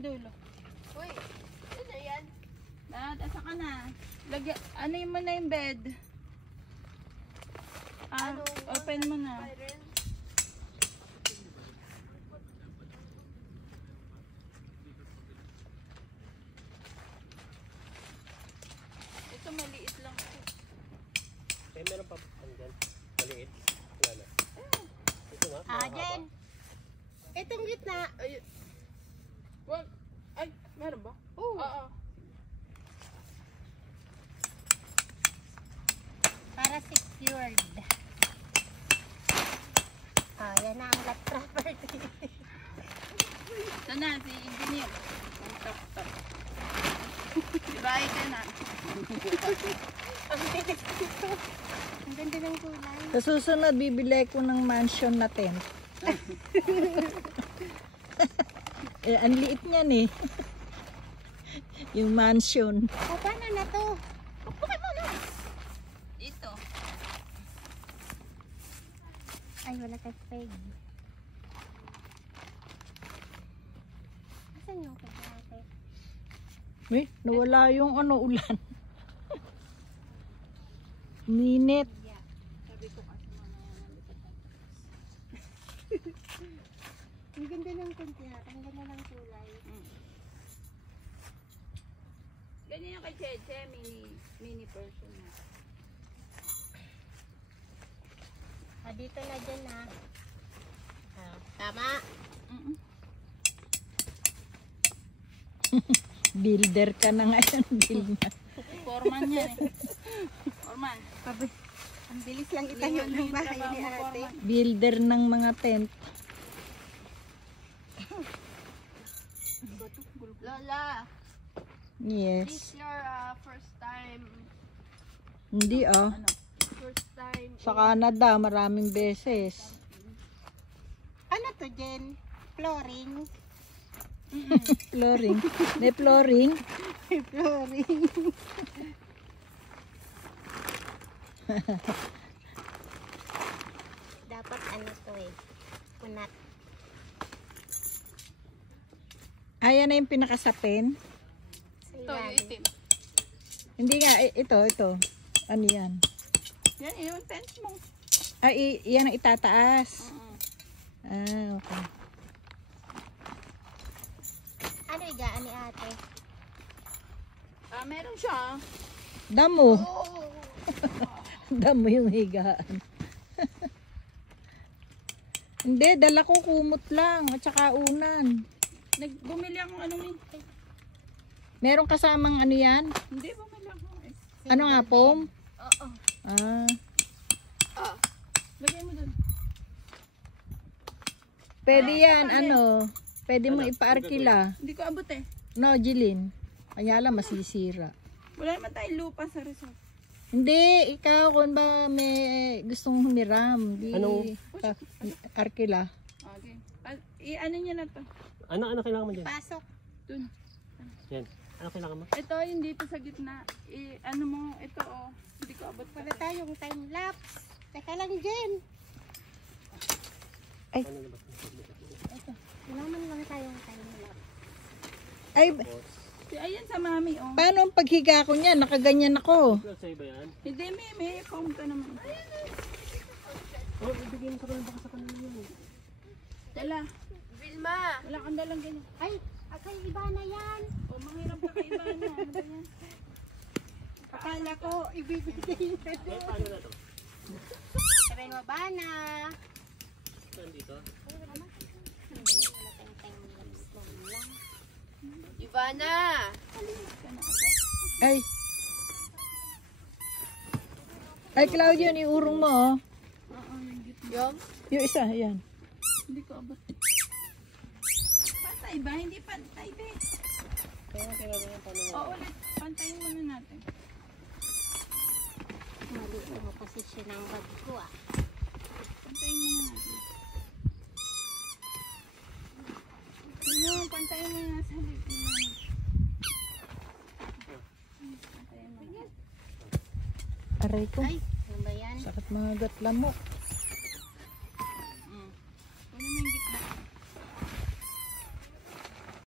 yung dulo. Uy, ano yan? Asa ka na. Ano mo na yung bed? Open mo na. Ito maliit lang. Meron pa dyan. Maliit. Wala na. Ito nga. Jen. Itong gitna. Wag. Ay, meron ba? Oo. Para secured. Yan na ang lot property. Ito na, si engineer. Ang top. Diba, ito na. Ang bilis dito. Ang ganda ng kulay. Sa susunod, bibili ko ng mansion na tent. Ang liit niyan eh. Yung mansion. Paano na to? Pukpukan mo na. Ito. Ay, wala kang peg. Asan yung peg natin? Eh, nawala yung ulan. Minit. Sabi ko kasi Ang ganda ng kontina. Ang ganda ng kulay. ganyan yung kay Cheche, mini version na. Dito na dyan na. Tama. Builder ka na ngayon. Foreman yan eh. Foreman. Ang bilis lang itayo ng bahay ni ate. Builder ng mga tent. Lola, Yes. this your first time. Hindi First time. Sa Canada, maraming beses. Ano to, Jen? Flooring? Flooring. May flooring. Flooring. Dapat ano to eh. Punat. Ayan na yung pinakasapin. Sa Ito, yung ilalim. itim. Hindi nga, ito. Ano yan? Yan, yung tent mo. Ay, yan ang itataas. Okay. Ano igaan ni ate? Meron siya. Damo. Damo yung higaan. Hindi, dala ko kumot lang at saka unan. Bumili akong ano eh. Meron kasamang ano yan? Hindi, bumili ako eh. Ano nga, foam? Oo. Lagay mo dun. Pwede yan, pwede mo ipaarkila. Hindi ko abot eh. No, Jilin. Kaya lang masisira. Wala naman tayong lupa sa resort. Hindi, ikaw kung ba may gustong humiram, di arkila. Okay. Ano niya na to? Ano kailangan mo dyan? Pasok. Dun. Yan. Ano kailangan mo? Ito yung dito sa gitna. Ano mo, ito hindi ko abot Wala tayong time lapse. Teka lang, Jen. Ay. Ano na ba? Wala man lang tayong time lapse. Ay, Ayan sa mami oh. paano ang paghiga ko niyan? Nakaganyan ako. Sa iba yan? Hindi, may comb ka naman. Oh, ibigay mo sa kanila baka sa kanila yun. Dala. Vilma! Wala kang dalang ganyan. Ay, akay iba na yan. Mahirap ka kaiba na. Ano ba yan? Akala ko, ibibigay na doon. Paano na to? Sabihin mo ba na? Saan dito? Ivana! Ay. Ay, Claudio, iurong mo, oh. Yung? Yung isa, yan. Hindi ko abot. Pantay ba? Hindi pantay ba? Oo, ulit. Pantayin muna natin. Mali ang posisyon ng bag ko ah. Pantayin muna natin. Ano, pantayin muna sa halip. Aray ko. Ay, ano ba yan? Sakit mga gatlamok.